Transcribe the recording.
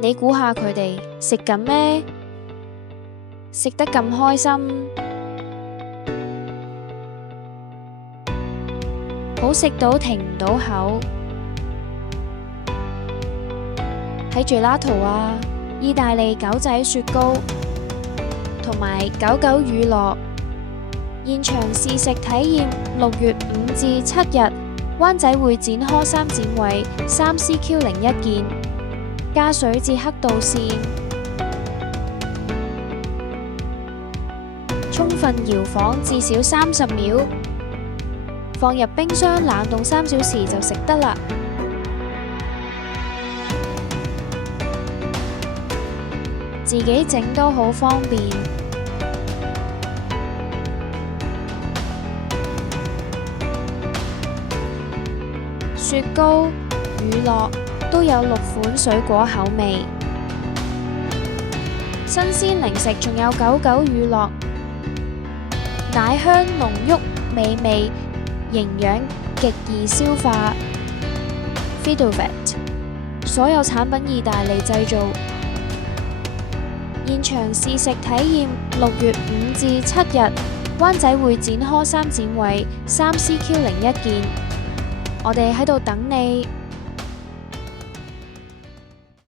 你估下佢哋食緊咩？食得咁開心，好食到停唔到口。喺 Gelato 啊，意大利狗仔雪糕，同埋狗狗乳酪。現場試食體驗6月5至7日，灣仔會展柯三展位3CQ01件，加水至黑道線，充分搖晃至少30秒，放入冰箱冷凍3小時就食得啦。自己整都好方便。雪糕、乳酪都有6款水果口味，新鮮零食仲有狗狗乳酪，奶香濃郁美味，營養極易消化。Fidovet 所有產品意大利製造。現場試食體驗6月5至7日，灣仔會展柯三展位3CQ01件，我哋喺度等你。